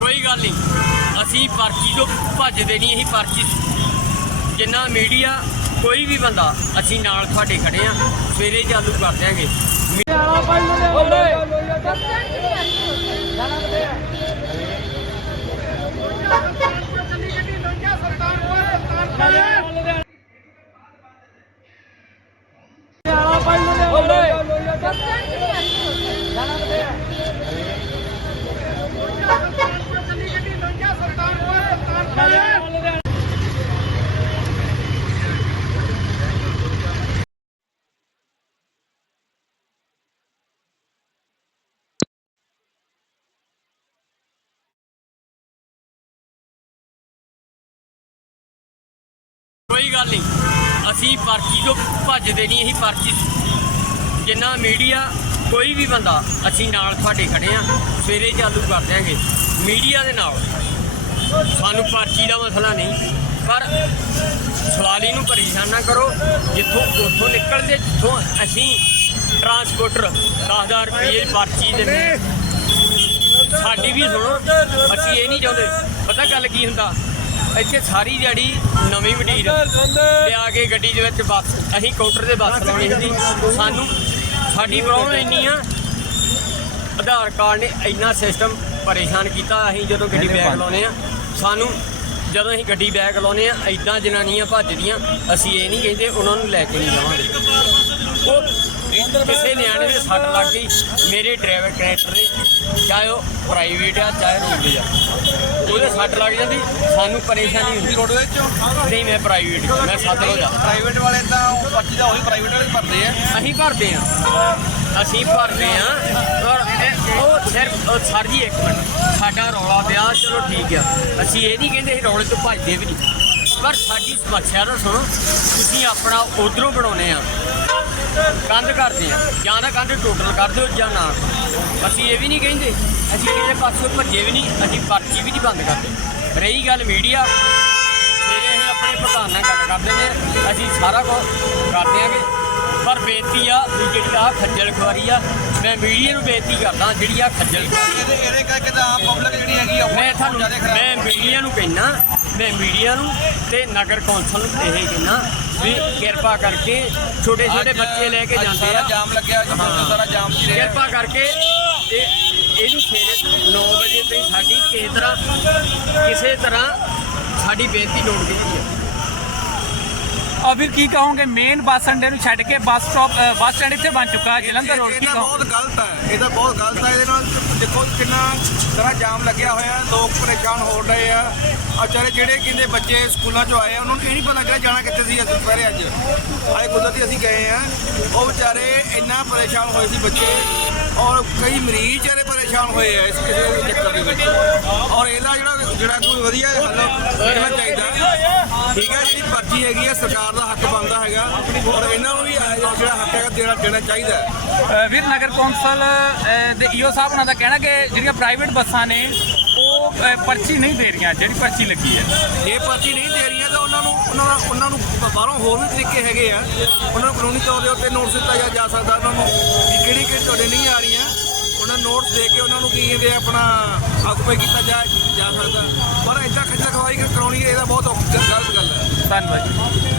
ਕੋਈ ਗੱਲ ਨਹੀਂ। ਅਸੀਂ ਪਰਚੀ ਤੋਂ ਭੱਜਦੇ ਨਹੀਂ ਅਸੀਂ ਪਰਚੀ ਜਿੰਨਾ ਮੀਡੀਆ ਕੋਈ ਵੀ ਬੰਦਾ ਅਸੀਂ ਨਾਲ ਤੁਹਾਡੇ ਖੜੇ ਆ ਸਵੇਰੇ ਚਾਲੂ ਕਰ ਦਿਆਂਗੇ। ਕੋਈ ਗੱਲ ਨਹੀਂ। ਅਸੀਂ ਪਰਚੀ ਤੋਂ ਭੱਜਦੇ ਨਹੀਂ, ਅਸੀਂ ਪਰਚੀ ਜਿੰਨਾ ਮੀਡੀਆ, ਕੋਈ ਵੀ ਬੰਦਾ, ਅਸੀਂ ਨਾਲ ਤੁਹਾਡੇ ਖੜੇ ਆ ਸਵੇਰੇ ਚਾਲੂ ਕਰ ਦਿਆਂਗੇ। ਮੀਡੀਆ ਦੇ ਨਾਲ। ਸਾਨੂੰ ਪਰਚੀ ਦਾ ਮਸਲਾ ਨਹੀਂ, ਪਰ ਸਵਾਲੀ ਨੂੰ ਪਰੇਸ਼ਾਨ ਨਾ ਕਰੋ, ਜਿੱਥੋਂ ਉੱਥੋਂ ਨਿਕਲਦੇ, ਜਿੱਥੋਂ ਅਸੀਂ ਟਰਾਂਸਪੋਰਟਰ 10000 ਰੁਪਏ ਪਰਚੀ ਦਿੰਦੇ ਸਾਡੀ ਵੀ ਸੁਣੋ, ਅਸੀਂ ਇਹ ਨਹੀਂ ਚਾਹੁੰਦੇ। ਪਤਾ ਗੱਲ ਕੀ ਹੁੰਦਾ? ਇੱਥੇ ਸਾਰੀ ਦਿਹਾੜੀ ਨਵੀਂ ਮਟੀਰ ਲਿਆ ਕੇ ਗੱਡੀ ਦੇ ਵਿੱਚ ਬੱਸ ਅਸੀਂ ਕਾਊਂਟਰ ਦੇ ਬੱਸ ਲਾਉਣੀ ਹੁੰਦੀ। ਸਾਨੂੰ ਸਾਡੀ ਪ੍ਰੋਬਲਮ ਇੰਨੀ ਆ ਆਧਾਰ ਕਾਰਡ ਨੇ ਇੰਨਾ ਸਿਸਟਮ ਪਰੇਸ਼ਾਨ ਕੀਤਾ ਅਸੀਂ ਜਦੋਂ ਗੱਡੀ ਬੈਗ ਲਾਉਨੇ ਆ ਸਾਨੂੰ ਜਦੋਂ ਅਸੀਂ ਗੱਡੀ ਬੈਗ ਲਾਉਨੇ ਆ ਐਦਾਂ ਜਨਾਨੀਆਂ ਭੱਜਦੀਆਂ ਅਸੀਂ ਇਹ ਨਹੀਂ ਕਹਿੰਦੇ ਉਹਨਾਂ ਨੂੰ ਲੈ ਕੇ ਨਹੀਂ ਜਾਵਾਂਗੇ। ਉਹ ਕਿਸੇ ਨਿਆਣੇ ਦੇ ਸੱਟ ਲੱਗ ਗਈ ਮੇਰੇ ਡਰਾਈਵਰ ਕਨੈਕਟਰ ਦੇ ਚਾਹੇ ਉਹ ਪ੍ਰਾਈਵੇਟ ਆ ਚਾਹੇ ਰੋਡ ਆ। ਉਹਦੇ ਸੱਟ ਲੱਗ ਜਾਂਦੀ ਸਾਨੂੰ ਪਰੇਸ਼ਾਨੀ ਹੁੰਦੀ। ਰੋਡ ਵਿੱਚ ਨਹੀਂ ਮੈਂ ਪ੍ਰਾਈਵੇਟ ਮੈਂ ਸਤਲੁਜ ਆ। ਪ੍ਰਾਈਵੇਟ ਵਾਲੇ ਤਾਂ ਉਹ ਪਰਚੀ ਦਾ ਉਹੀ ਪ੍ਰਾਈਵੇਟ ਵਾਲੇ ਭਰਦੇ ਆ। ਅਸੀਂ ਭਰਦੇ ਆ। ਅਸੀਂ ਭਰਦੇ ਆ। ਔਰ ਉਹ ਸਿਰਫ ਸਰ ਜੀ ਇੱਕ ਮਿੰਟ। ਸਾਡਾ ਰੌਲਾ ਪਿਆ ਚਲੋ ਠੀਕ ਆ। ਅਸੀਂ ਇਹ ਨਹੀਂ ਕਹਿੰਦੇ ਅਸੀਂ ਰੌਲੇ ਤੋਂ ਭੱਜਦੇ ਵੀ ਨਹੀਂ। ਪਰ ਸਾਡੀ ਸਮੱਸਿਆ ਤਾਂ ਸੁਣੋ ਤੁਸੀਂ ਆਪਣਾ ਉਧਰੋਂ ਬਣਾਉਨੇ ਆ। ਕੰਧ ਕਰਦੇ ਆ। ਜਾਂ ਤਾਂ ਕੰਧ ਟੋਟਲ ਕਰ ਦਿਓ ਜਾਂ ਨਾ। ਅਸੀਂ ਇਹ ਵੀ ਨਹੀਂ ਕਹਿੰਦੇ। ਅਸੀਂ ਕਿਸੇ ਪਾਸੇ ਭੱਜੇ ਵੀ ਨਹੀਂ, ਅਸੀਂ ਪਰਚੀ ਵੀ ਨਹੀਂ ਬੰਦ ਕਰਦੇ। ਰਹੀ ਗੱਲ ਮੀਡੀਆ ਸਵੇਰੇ ਅਸੀਂ ਆਪਣੇ ਪ੍ਰਧਾਨ ਨਾਲ ਗੱਲ ਕਰ ਦਿੰਦੇ ਹਾਂ ਅਸੀਂ ਸਾਰਾ ਕੁਝ ਕਰ ਦਿਆਂਗੇ। ਪਰ ਬੇਨਤੀ ਆ ਵੀ ਜਿਹੜੀ ਆ ਖੱਜਲ ਖੁਆਰੀ ਆ ਮੈਂ ਮੀਡੀਆ ਨੂੰ ਬੇਨਤੀ ਕਰਦਾ ਜਿਹੜੀ ਆ ਖੱਜਲ ਖੁਆਰੀ ਇਹਦੇ ਇਹਦੇ ਕਰਕੇ ਤਾਂ ਆਮ ਪਬਲਿਕ ਜਿਹੜੀ ਹੈਗੀ ਆ ਉਹ ਮੈਂ ਤੁਹਾਨੂੰ ਜ਼ਿਆਦਾ ਖਰਾਬ ਮੈਂ ਮੀਡੀਆ ਨੂੰ ਕਹਿਣਾ ਮੈਂ ਮੀਡੀਆ ਨੂੰ ਤੇ ਨਗਰ ਕੌਂਸਲ ਨੂੰ ਇਹ ਕਹਿਣਾ ਵੀ ਕਿਰਪਾ ਕਰਕੇ ਛੋਟੇ ਛੋਟੇ ਬੱਚੇ ਲੈ ਕੇ ਜਾਂਦੇ ਸਾਰਾ ਆ। ਜਾਮ ਲੱਗਿਆ ਜੀ। ਸਾਰਾ ਜਾਮ ਰਿਹਾ ਕਿਰਪਾ ਕਰਕੇ ਇਹ ਇਹਨੂੰ ਸਵੇਰੇ 9 ਵਜੇ ਤਾਈਂ ਸਾਡੀ ਕਿਸੇ ਤਰ੍ਹਾਂ ਕਿਸੇ ਤਰ੍ਹਾਂ ਸਾਡੀ ਬੇਨਤੀ ਨੋਟ ਕੀਤੀ ਹੈ ਫਿਰ ਕੀ ਕਹੋਗੇ? ਮੇਨ ਬੱਸ ਅੱਡੇ ਨੂੰ ਛੱਡ ਕੇ ਬੱਸ ਸਟਾਪ ਬੱਸ ਸਟੈਂਡ ਇੱਥੇ ਬਣ ਚੁੱਕਾ ਜਲੰਧਰ ਰੋਡ ਕੀ ਕਹੋ ਬਹੁਤ ਗਲਤ ਹੈ ਇਹ ਤਾਂ ਬਹੁਤ ਗਲਤ ਹੈ ਇਹਦੇ ਨਾਲ ਦੇਖੋ ਕਿੰਨਾ ਸਾਰਾ ਜਾਮ ਲੱਗਿਆ ਹੋਇਆ ਹੈ, ਲੋਕ ਪਰੇਸ਼ਾਨ ਹੋ ਰਹੇ ਆ। ਅਚਾਰੇ ਜਿਹੜੇ ਕਹਿੰਦੇ ਬੱਚੇ ਸਕੂਲਾਂ ਚੋਂ ਆਏ ਆ ਉਹਨਾਂ ਨੂੰ ਇਹ ਨਹੀਂ ਪਤਾ ਕਿ ਜਾਣਾ ਕਿੱਥੇ ਸੀ ਅਸੀਂ ਦੁਪਹਿਰੇ ਅੱਜ। ਆਏ ਕੁਦਰਤੀ ਅਸੀਂ ਗਏ ਆ। ਉਹ ਵਿਚਾਰੇ ਇੰਨਾ ਪਰੇਸ਼ਾਨ ਹੋਏ ਸੀ ਬੱਚੇ ਔਰ ਕਈ ਮਰੀਜ਼ ਜਿਹੜੇ ਪਰੇਸ਼ਾਨ ਹੋਏ ਆ ਇਸ ਕਿਸੇ ਚੱਕਰ ਦੇ ਵਿੱਚ। ਔਰ ਇਹਦਾ ਜਿਹੜਾ ਜਿਹੜਾ ਕੋਈ ਵਧੀਆ ਹੱਲ ਕਰਨਾ ਚਾਹੀਦਾ। ਠੀਕ ਹੈ ਜਿਹੜੀ ਪਰਚੀ ਹੈਗੀ ਆ ਸਰਕਾਰ ਦਾ ਹੱਕ ਬਣਦਾ ਹੈਗਾ। ਔਰ ਇਹਨਾਂ ਨੂੰ ਵੀ ਇਹ ਜਿਹਾ ਜਿਹੜਾ ਹੱਕ ਹੈਗਾ ਦੇਣਾ ਦੇਣਾ ਚਾਹੀਦਾ ਹੈ। ਵੀਰ ਨਗਰ ਕੌਂਸਲ ਦੇ ਈਓ ਸਾਹਿਬ ਉਹਨਾਂ ਦਾ ਕਹਿਣਾ ਕਿ ਜਿਹੜੀਆਂ ਪ੍ਰਾਈਵੇਟ ਬੱਸਾਂ ਨੇ ਉਹ ਪਰਚੀ ਨਹੀਂ ਦੇ ਰਹੀਆਂ ਜਿਹੜੀ ਪਰਚੀ ਲੱਗੀ ਹੈ। ਜੇ ਪਰਚੀ ਨਹੀਂ ਦੇ ਰਹੀਆਂ ਤਾਂ ਉਹਨਾਂ ਨੂੰ ਉਹਨਾਂ ਉਹਨਾਂ ਨੂੰ ਬਾਹਰੋਂ ਹੋਰ ਵੀ ਤਰੀਕੇ ਹੈਗੇ ਆ। ਉਹਨਾਂ ਨੂੰ ਕਾਨੂੰਨੀ ਤੌਰ ਦੇ ਉੱਤੇ ਨੋਟਿਸ ਦਿੱਤਾ ਜਾ- ਸਕਦਾ ਉਹਨਾਂ ਨੂੰ ਕਿ ਕਿਹੜੀ ਕਿਹੜੀ ਤੁਹਾਡੇ ਨਹੀਂ ਆ ਰਹੀਆਂ। ਉਹਨਾਂ ਨੋਟਿਸ ਦੇ ਕੇ ਉਹਨਾਂ ਨੂੰ ਕੀ ਇਹਦੇ ਆਪਣਾ ਆਕੂਪਾਈ ਕੀਤਾ ਜਾ ਜਾ ਸਕਦਾ